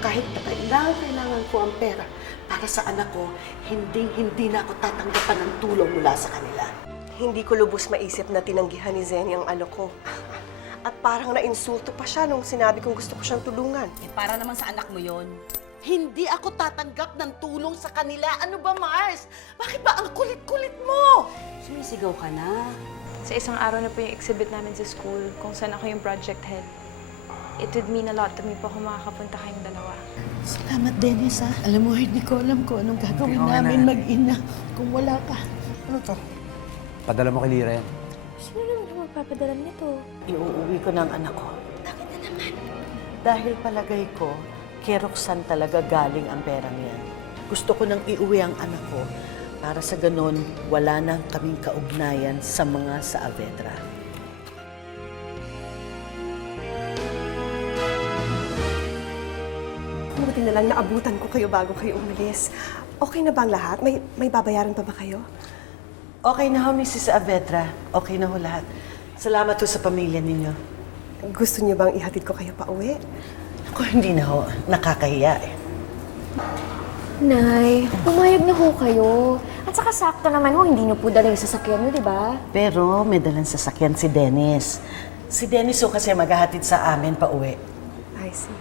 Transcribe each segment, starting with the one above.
Kahit na kailangan ko ang pera para sa anak ko, hindi na ako tatanggapan ng tulong mula sa kanila. Hindi ko lubos maisip na tinanggihan ni Zenny ang ano ko. At parang nainsulto pa siya nung sinabi kong gusto ko siyang tulungan. Eh, para naman sa anak mo yon. Hindi ako tatanggap ng tulong sa kanila. Ano ba, Mars? Bakit ba ang kulit-kulit mo? Sumisigaw ka na. Sa isang araw na po yung exhibit namin sa school, kung saan ako yung project head. It would mean a lot to me po kung makakapunta kayong dalawa. Salamat, Dennis, ha? Alam mo, hindi ko alam kung anong gagawin namin mag-ina kung wala ka. Ano to? Padala mo kay Liren. Sino naman ang magpapadala nito? Iuuwi ko ng anak ko. Bakit na naman? Dahil palagay ko, kay Roxanne talaga galing ang perang yan. Gusto ko nang iuwi ang anak ko para sa ganon, wala na kaming kaugnayan sa mga Saavedra. Buti na lang naabutan ko kayo bago kayo umalis. Okay na ba ang lahat? May babayaran pa ba kayo? Okay na ho, Mrs. Saavedra. Okay na ho lahat. Salamat ho sa pamilya ninyo. Gusto niyo bang ihatid ko kayo pa uwi? Ako, hindi na ho. Nakakahiya eh. Nay, pumayag na ho kayo. At saka sakto naman ho, hindi niyo po dala yung sasakyan niyo, di ba? Pero may dalang sasakyan si Dennis. Si Dennis ho kasi maghahatid sa amin pa uwi. I see.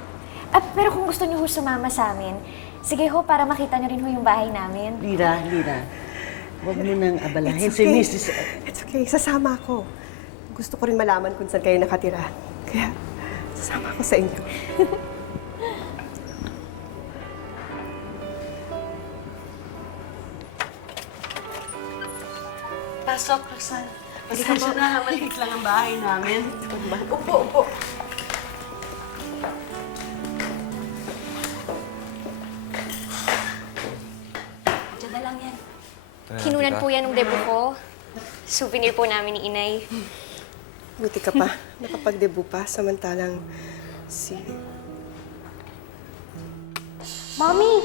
Pero kung gusto niyo ho sumama sa amin, sige ho, para makita niyo rin ho yung bahay namin. Lira, huwag mo nang abalahin It's si okay. Mrs. It's okay. Sasama ako. Gusto ko rin malaman kung saan kayo nakatira. Kaya, sasama ako sa inyo. Pasok, Roxanne. Pasensya na, maliit lang ang bahay namin. Upo. Diyan na lang yan. Kinunan po yan ng debo ko. Souvenir po namin ni Inay. Buti ka pa. Nakapag-debut pa. Samantalang si... Mommy!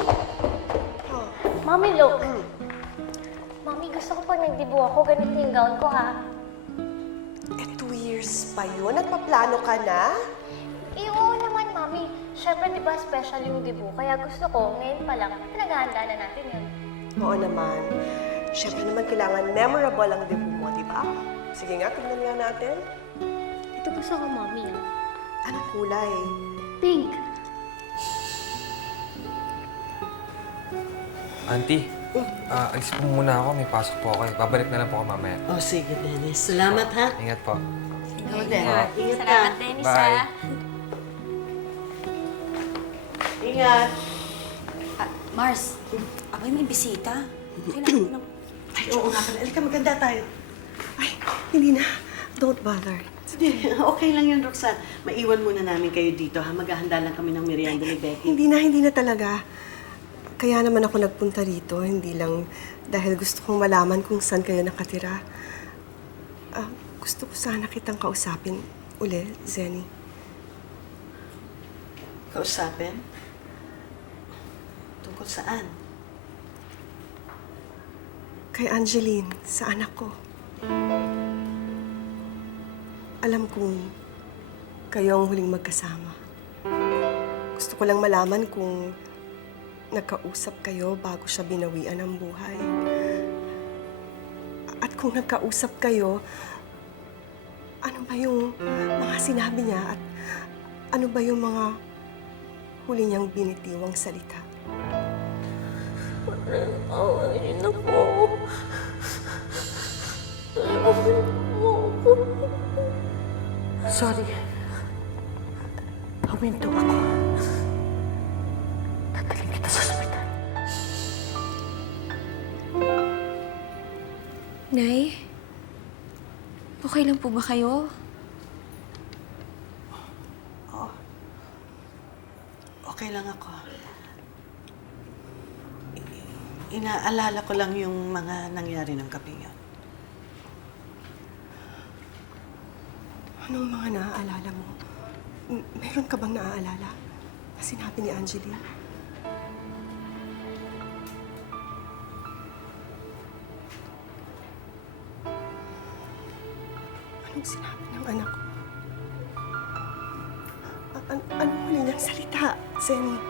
Mommy, look. Mommy, gusto ko pag nag-debut ako, ganito yung gown ko, ha? 2 years pa yun? Nagpaplano ka na? Oo naman, Mommy. Siyempre, di ba, special yung debut? Kaya gusto ko, ngayon pa lang, pinaghahanda na natin yun. Oo naman. Siyempre naman kailangan memorable ang debut mo, di ba? Sige nga, tignan nga natin. Ito gusto ko, Mommy. Anong kulay? Pink. Auntie, alis po muna ako. May pasok po ako eh. Babalik na lang po ako mamaya. Oh, sige, Dennis. Salamat, ha? Ingat po. Ikaw din. Ingat ka. Salamat, Dennis, Bye. ha? Ingat. Mars, abay may bisita. Kailangan ko lang. Ay, oo nga pala. Alika, maganda tayo. Ay, hindi na. Don't bother. Sige, okay lang yun, Roxanne. Maiwan muna namin kayo dito, ha? Maghahanda lang kami ng merienda ni Becky. Hindi na talaga. Kaya naman ako nagpunta rito, hindi lang dahil gusto kong malaman kung saan kayo nakatira. Gusto ko sana kitang kausapin uli, Zenny. Kausapin? Tungkol saan? Kay Angeline, sa anak ko. Alam kong kayo ang huling magkasama. Gusto ko lang malaman kung nagkausap kayo bago siya binawian ng buhay. At kung nagkausap kayo, ano ba yung mga sinabi niya at ano ba yung mga huli niyang binitiwang salita? Sorry. Huminto ako. Tataling kita sa ospital. Nay, okay lang po ba kayo? Okay lang ako. Inaalala ko lang yung mga nangyari ng gabi yun. Anong mga naaalala mo? Meron ka bang naaalala? Na sinabi ni Angeline? Anong sinabi ng anak ko? Anong huli niyang salita, Zenny?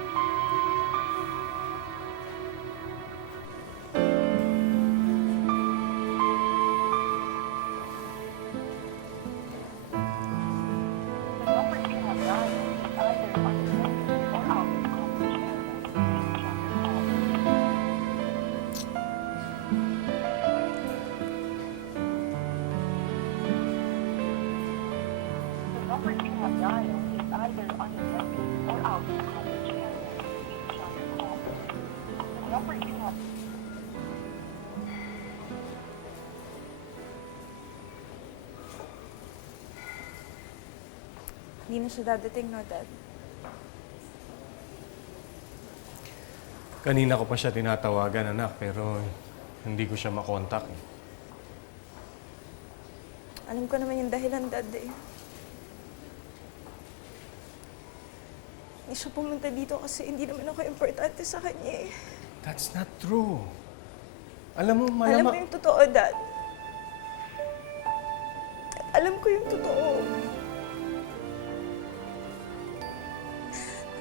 Hindi na siya dadating, no, Dad? Kanina ko pa siya tinatawagan, anak, pero hindi ko siya makontak. Alam ko naman yung dahilan, Dad, eh. Hindi siya pumunta dito kasi hindi naman ako importante sa kanya, eh. That's not true. Alam mo, Alam mo malamang... yung totoo, Dad. Alam ko yung totoo.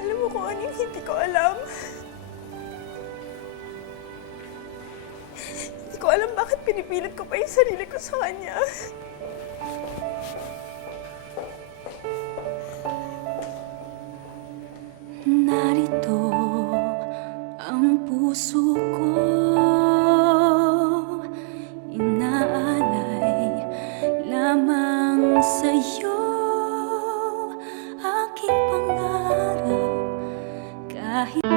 Alam mo kung ano yung hindi ko alam. Hindi ko alam bakit pinipilit ko pa yung sarili ko sa kanya. Narito ang puso ko, inaalay lamang sa'yo, aking pangarap kahit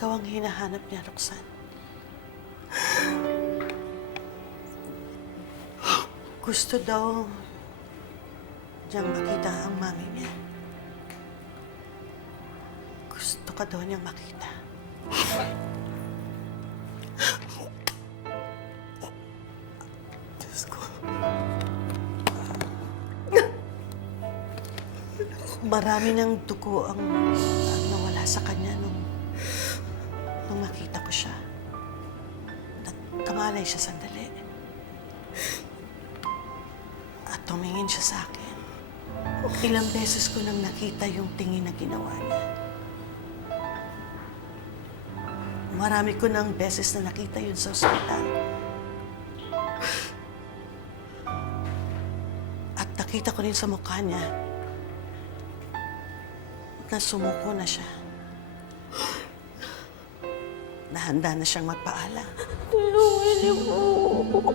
Ikaw ang hinahanap niya, Roxanne. Gusto daw niyang makita ang mami niya. Gusto ka daw niyang makita. Diyos ko. Marami ng dugo ang nawala sa kanya nung makita ko siya. Nagkamalay siya sandali. At tumingin siya sa akin. Ilang beses ko nang nakita yung tingin na ginawa niya. Marami ko nang beses na nakita yun sa ospital. At nakita ko rin sa mukha niya na sumuko na siya. Nahanda na siyang magpaalam. Tulungan niyo po ako.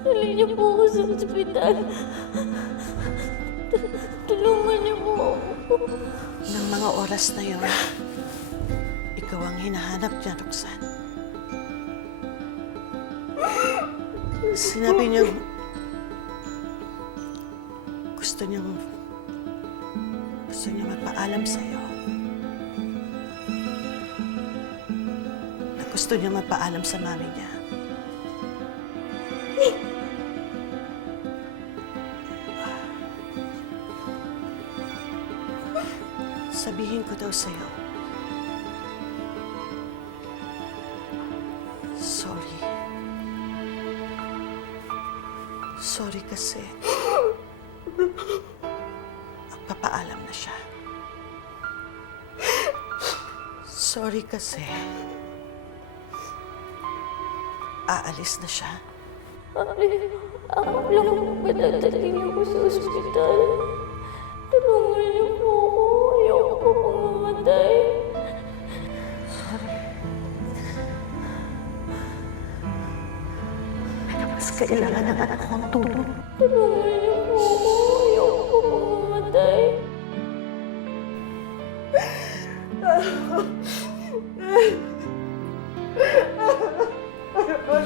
Dali niyo po ako sa ospital. Tulungan niyo po ako. Nang mga oras na yun, ikaw ang hinahanap niya, Roxanne. Sinabi niya gusto niya magpaalam sa'yo. Na gusto niya magpaalam sa mami niya. Sabihin ko daw sa'yo, sorry. Sorry kasi magpapaalam na siya. Sorry kasi aalis na siya. Ako lang padadating niyo ko sa ospital. Tulungan niyo po ako. Ayoko po pong mamatay. Mas kailangan ng anak ko ang tulong. Tulungan niyo po ako. Ayoko po pong mamatay.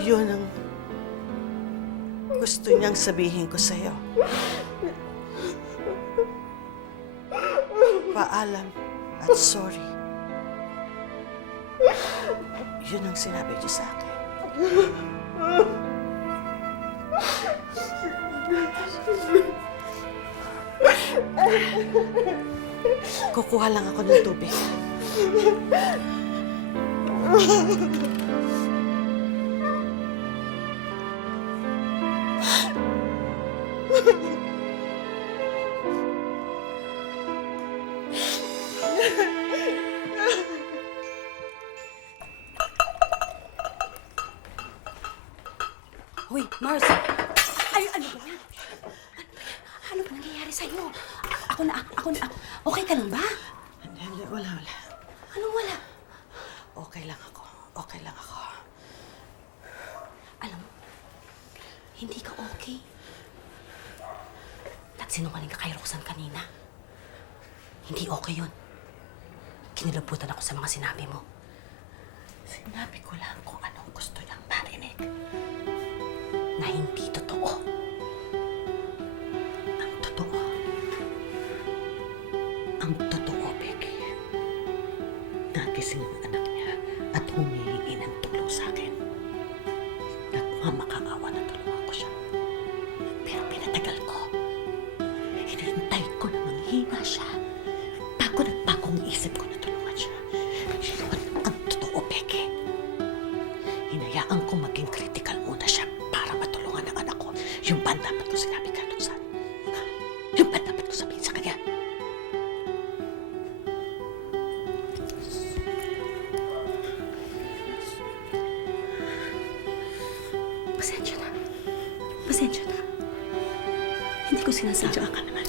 Yun ang gusto niyang sabihin ko sa'yo. Paalam at sorry. Yun ang sinabi niya sa akin. Kukuha lang ako ng tubig. Hoy, Mars! Ay, ano ba yan? Ano ba nangyayari sa'yo? Ako na. Okay ka lang ba? Hindi, wala. Anong wala? Okay lang ako. Okay lang ako. Alam mo, hindi ka okay. Nagsinungaling ka kay Roxanne kanina. Hindi okay yun. Kinilabutan ako sa mga sinabi mo. Sinabi ko lang kung anong gusto niyang marinig. Na hindi totoo. Ang totoo. Ang totoo, Becky. Nagising ang anak niya at humihingi ng tulong sa akin. Nagmamakaawa na tulungan ko siya. Pero pinatagal ko. Hinihintay ko na manghina siya. Bago nagbago ang isip ko na tulungan siya. Yun ang totoo, Becky. Hinayaan ko maging critical muna siya para matulungan ang anak ko. Yung ba dapat ko sinabi ka, Roxanne? Yung ba dapat ko sabihin sa kanya? Pasensya na. Pasensya na. Hindi ko sinasadya ka naman.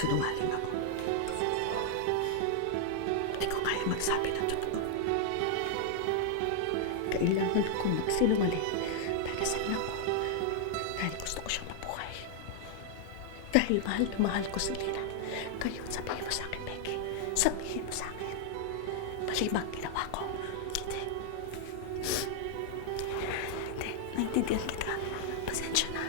Sinungaling ako. Hindi ko kaya magsabi ng totoo. Kailangan ko magsinungaling para sa anak ko. Dahil gusto ko siyang mabuhay. Dahil mahal na mahal ko si Lina. Kaya sabihin mo sa akin, Becky. Sabihin mo sa akin. Mali ba ang ginawa ko? Hindi. Hindi. Naintindihan kita. Pasensya na.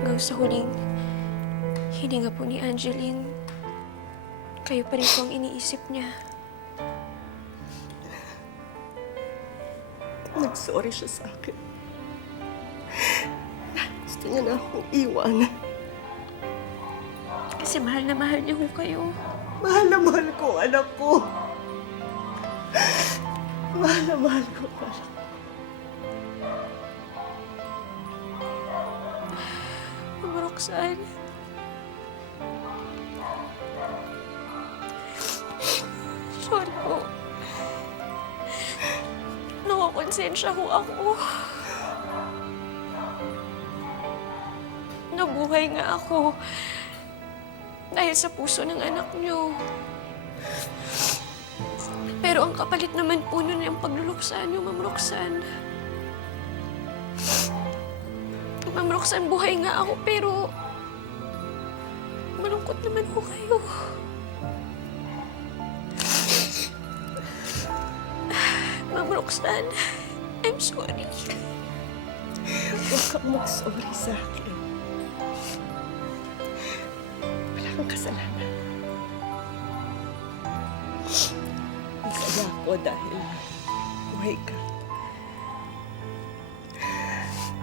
Hanggang sa huling hininga po ni Angeline, kayo pa rin po ang iniisip niya. Nag-sorry siya sa akin. Gusto niya na akong iwan. Kasi mahal na mahal niya ho kayo. Mahal na mahal ko ang anak ko. Mahal na mahal ko ang anak ko. Ma'am Roxanne. Sorry po. Nakakonsensya ho ako. Nabuhay nga ako dahil sa puso ng anak niyo. Pero ang kapalit naman po nun yung pagluluksa niyo, Ma'am Roxanne. Ma'am Roxanne, buhay nga ako, pero malungkot naman po kayo. Ma'am Roxanne, I'm sorry. Huwag kang mag-sorry sa akin. Wala kang kasalanan. Masaya ako dahil buhay ka.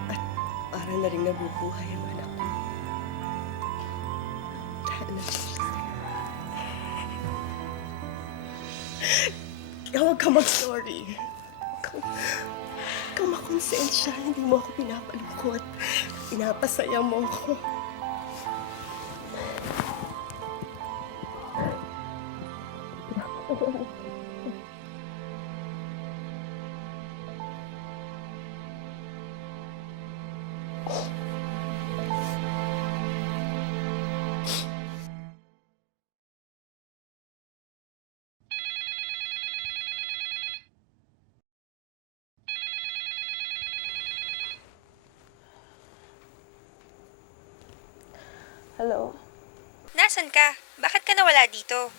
At para na rin nabubuhay ang anak ko. Dahil huwag kang mag-sorry. Huwag kang makonsensya. Hindi mo ako pinapalungkot. Pinapasaya mo ako. Hello? Nasaan ka? Bakit ka nawala dito?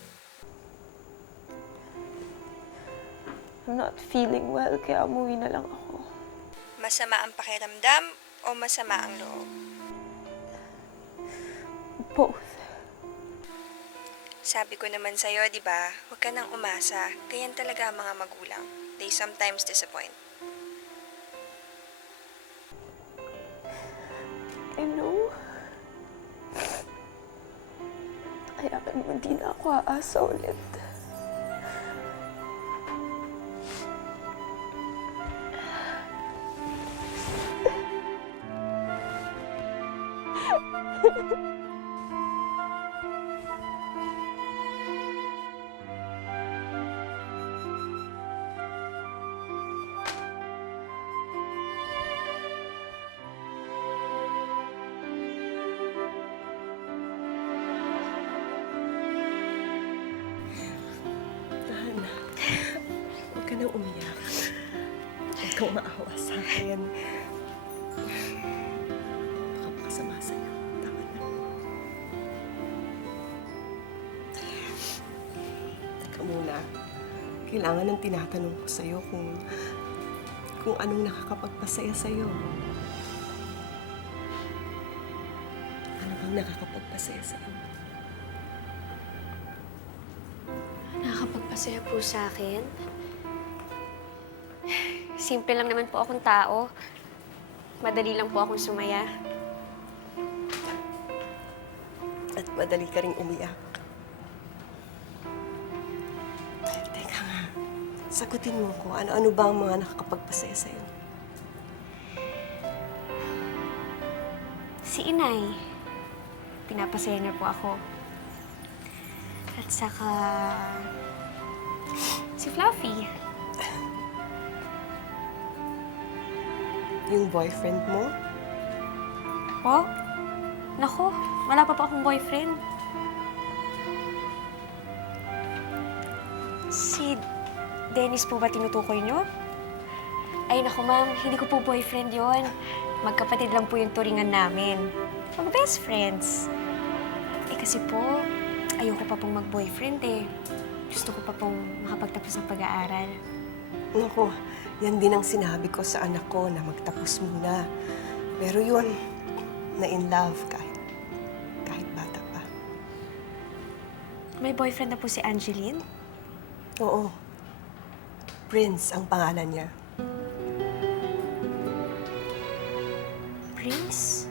I'm not feeling well, kaya umuwi na lang ako. Masama ang pakiramdam o masama ang loob? Both. Sabi ko naman sa'yo, di ba? Huwag ka nang umasa. Ganyan talaga ang mga magulang. They sometimes disappoint. I know. Hayaan mo, hindi na ako aasa ulit. Dana, huwag ka nang umiyak. Huwag kang maawa sa akin. Baka makasama sa'yo. Tama na. Teka muna. Kailangan ng tinatanong ko sa'yo kung anong nakakapagpasaya sa'yo. Ano bang nakakapagpasaya sa'yo? Nakakapagpasaya po sa akin. Simple lang naman po akong tao. Madali lang po akong sumaya. At madali ka ring umiyak. Teka nga, sagutin mo ko, ano-ano ba ang mga nakakapagpasaya sa'yo? Si Inay, pinapasaya niya po ako. At saka, si Fluffy. Yung boyfriend mo? Po? Nako, wala pa akong boyfriend. Si Dennis po ba tinutukoy niyo? Ay, naku ma'am, hindi ko po boyfriend yon. Magkapatid lang po yung turingan namin. Mag-best friends. Eh kasi po, ayoko pa pong mag-boyfriend eh. Gusto ko pa pong makapagtapos ng pag-aaral. Naku, yan din ang sinabi ko sa anak ko na magtapos muna. Pero yun, na in love kahit bata pa. May boyfriend na po si Angeline? Oo. Prince ang pangalan niya. Prince?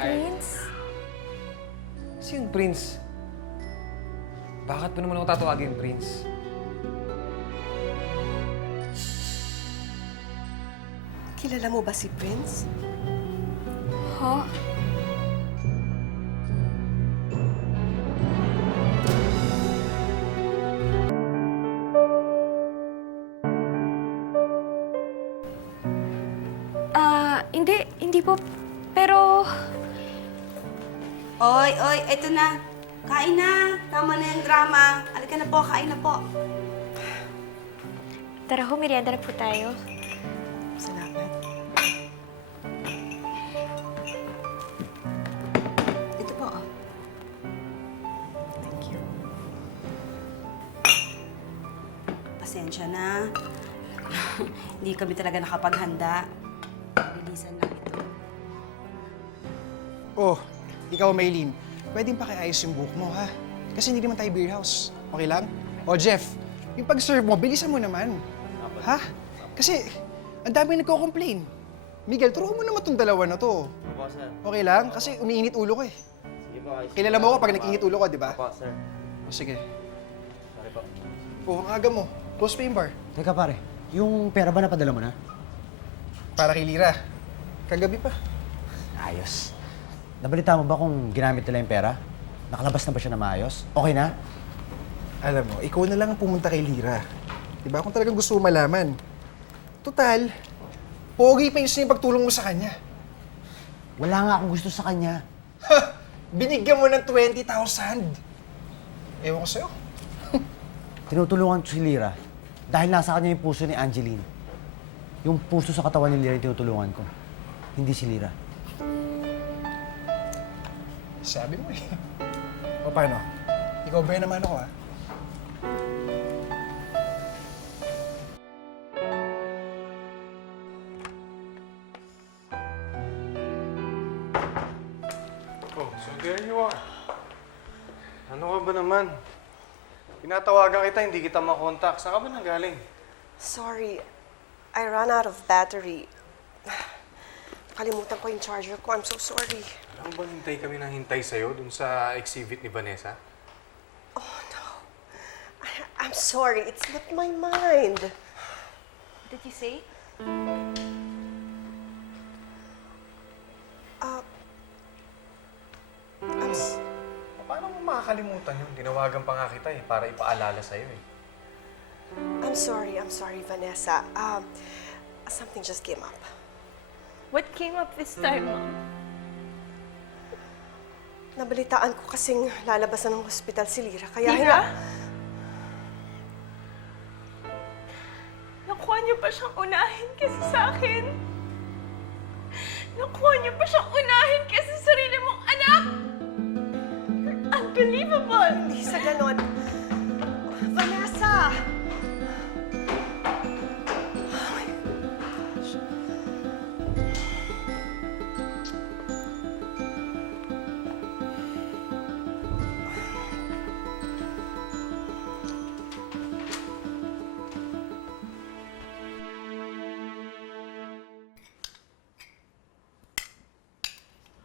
Prince? Sinong Prince? Bakit pa naman ako tatawagin Prince? Kilala mo ba si Prince? Ho? Hindi po. Pero, Oy, eto na. Kain na. Tama na yung drama. Halika na po, kain na po. tara ho, merienda na po tayo. Salamat. Ito po, oh. Thank you. Pasensya na. Hindi kami talaga nakapaghanda. Bilisan lang ito. Oh, ikaw, Maylene. Pwedeng pakiayos yung buhok mo, ha? Kasi hindi naman tayo beer house. Okay lang? O, Jeff, yung pag-serve mo, bilisan mo naman. Ha? Kasi, ang dami nagko-complain. Miguel, turuan mo naman itong dalawa na to. Opo, sir. Okay lang? Kasi umiinit ulo ko eh. Sige po, ayos. Kilala mo ako pag nag-init ulo ko, di ba? Opo, sir. O, sige. Sorry po. Oh, ang aga mo. Close pa yung bar. Teka pare, yung pera ba napadala mo na? Para kay Lira. Kagabi pa. Ayos. Nabalita mo ba kung ginamit nila yung pera? Nakalabas na ba siya na maayos? Okay na? Alam mo, ikaw na lang ang pumunta kay Lira. Diba? Kung talagang gusto mo malaman. Total, pogi pa yung pagtulong mo sa kanya. Wala nga akong gusto sa kanya. Ha! Binigyan mo ng 20,000. Ewan ko sa'yo. Tinutulungan ko si Lira dahil nasa kanya yung puso ni Angeline. Yung puso sa katawan ni Lira yung tinutulungan ko. Hindi si Lira. Sabi mo eh. O paano? Ikaw ba naman ako, ha? Oh, so there you are. Ano ka ba naman? Tinatawagan kita, hindi kita makontak. Saan ka ba nanggaling? Sorry, I ran out of battery. Kalimutan ko yung charger ko. I'm so sorry. mo ba hintay kami ng hintay sa'yo dun sa exhibit ni Vanessa? Oh, no. I'm sorry. It slipped my mind. Did you say? Paano mo makakalimutan yun? Tinawagan pa nga kita para ipaalala sa'yo I'm sorry, Vanessa. Something just came up. What came up this time, Mom? Nabalitaan ko kasing lalabasan ng hospital si Lyra, kaya Lyra? Nakuha niyo pa siyang unahin kasi sa akin. Nakuha niyo pa siyang unahin kasi sa sarili mong anak. You're unbelievable! Hindi sa ganon. Vanessa! Oh my gosh.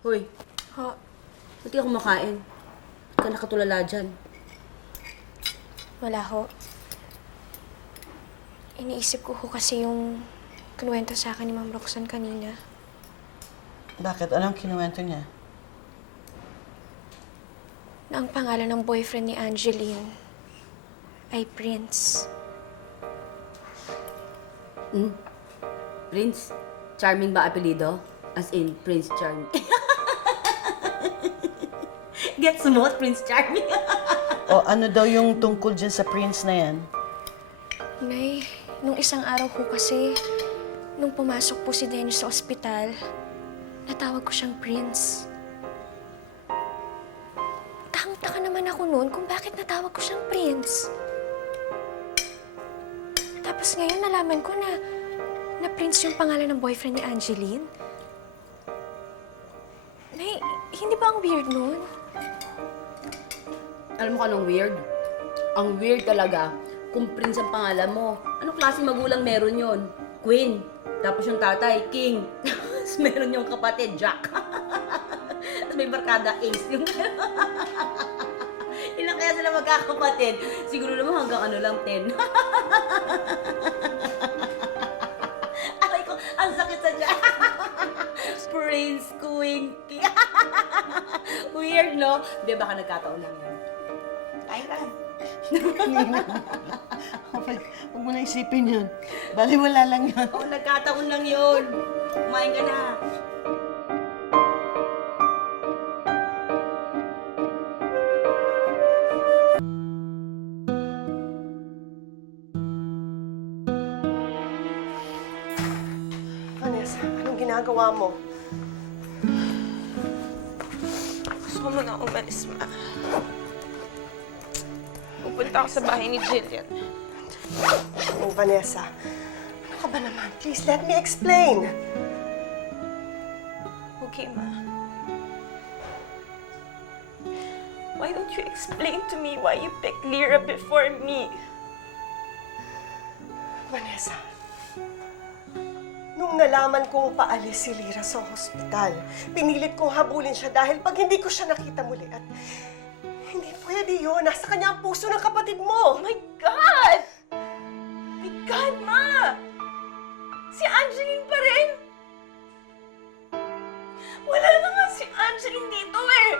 Hoy, Ho, ba't di ka kumakain? Ba't ka nakatulala dyan? wala ho. Iniisip ko ho kasi yung kinuwento sa akin ni Ma'am Roxanne kanina. Bakit? Anong kinuwento niya? Na ang pangalan ng boyfriend ni Angeline ay Prince. Prince? Charming ba apelido? As in, Prince Charming. Gets mo? Prince Charming. O ano daw yung tungkol dyan sa prince na yan? Nay, nung isang araw ho kasi, nung pumasok po si Dennis sa ospital, natawag ko siyang Prince. Takang-taka naman ako noon kung bakit natawag ko siyang Prince. Tapos ngayon nalaman ko na Prince yung pangalan ng boyfriend ni Angeline. Nay, hindi ba ang weird nun? Alam mo kung anong weird? Ang weird talaga kung Prince ang pangalan mo. Anong klaseng magulang meron yon? Queen. Tapos yung tatay, King. Tapos meron yung kapatid, Jack. Tapos may barkada, Ace. Yung ilan kaya sila magkakapatid? Siguro naman hanggang ano lang, 10. Aray ko, ang sakit sa Jack. Prince, Queen, King. Weird, no? Di, baka nagkataon lang yan. Kain ka. Huwag mo na isipin yun. Baliwala lang yun. Oo, nagkataon lang yun. Kumain ka na. Vanessa, anong ginagawa mo? Gusto ko muna umalis, Ma. Pupunta ako sa bahay ni Jillian. Oh, Vanessa, ano ka ba naman? Please, let me explain. Okay, Ma. Why don't you explain to me why you picked Lyra before me? Vanessa, nung nalaman kong paalis si Lyra sa hospital, pinilit kong habulin siya dahil pag hindi ko siya nakita muli at hindi pwede yun. Nasa kanya ang puso ng kapatid mo. Oh my God! My God, Ma! Si Angeline pa rin! Wala na nga si Angeline dito eh!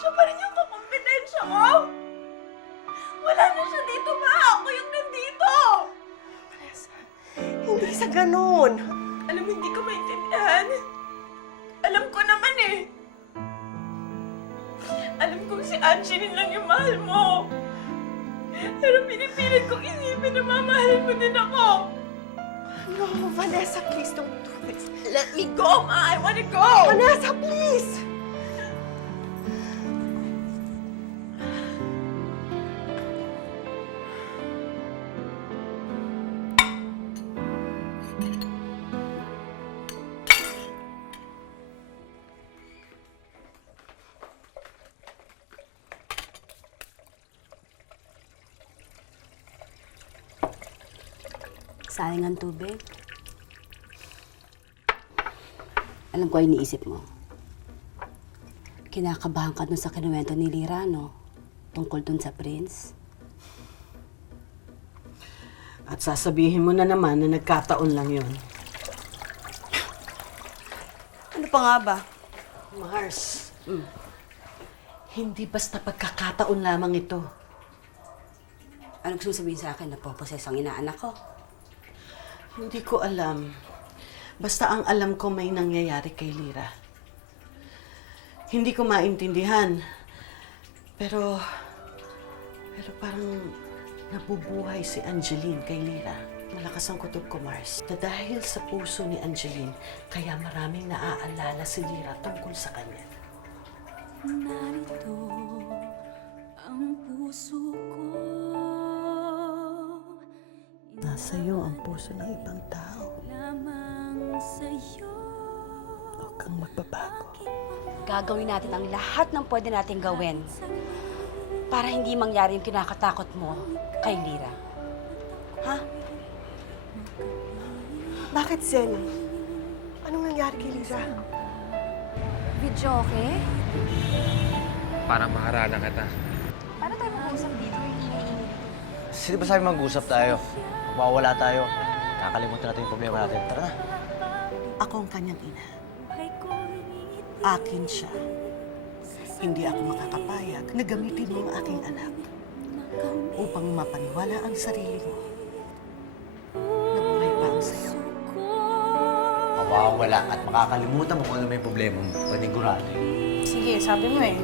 Siya pa rin yung kakumpetensya ko! Wala na siya dito, Ma! Ako yung nandito! Vanessa, hindi sa ganun. Alam mo, hindi ko maintindihan. Alam ko naman eh. Alam kong si Angeline lang yung mahal mo. Pero pinipilit kong isipin na mamahalin mo din ako. No, Vanessa, please don't do this. Let me go, Ma! I wanna go! Vanessa, please! Sayang ang tubig. Alam ko ay iniisip mo. Kinakabahan ka dun sa kinuwento ni Lira, no? Tungkol dun sa prince. At sasabihin mo na naman na nagkataon lang yon. Ano pa nga ba? Mars, hindi basta pagkakataon lamang ito. Ano gusto mo sabihin sa akin? Napoposes ang inaanak ko? Hindi ko alam. Basta ang alam ko may nangyayari kay Lira. Hindi ko maintindihan. Pero parang nabubuhay si Angeline kay Lira. Malakas ang kutob ko, Mars. Na dahil sa puso ni Angeline, kaya maraming naaalala si Lira tungkol sa kanya. Narito ang puso ko. Nasa iyo ang puso ng ibang tao. Lamang sa'yo. Huwag kang magbabago. Gagawin natin ang lahat ng pwede natin gawin para hindi mangyari yung kinakatakot mo kay Lira. Ha? Bakit, Zen? Anong nangyari kay Lira? Video, okay? Para maharana kita. Paano tayo mag-uusap dito? Yung ingay-ingay. Sino ba sabi mag-usap tayo? Mawawala tayo. Kakalimutan natin yung problema natin. Tara na. Ako ang kanyang ina. Akin siya. Hindi ako makakapayag na gamitin mo ang aking anak upang mapaniwala ang sarili mo na buhay pa ang sayo. Mawawala at makakalimutan mo kung ano may problema mo. Panigurado. Sige, sabi mo eh.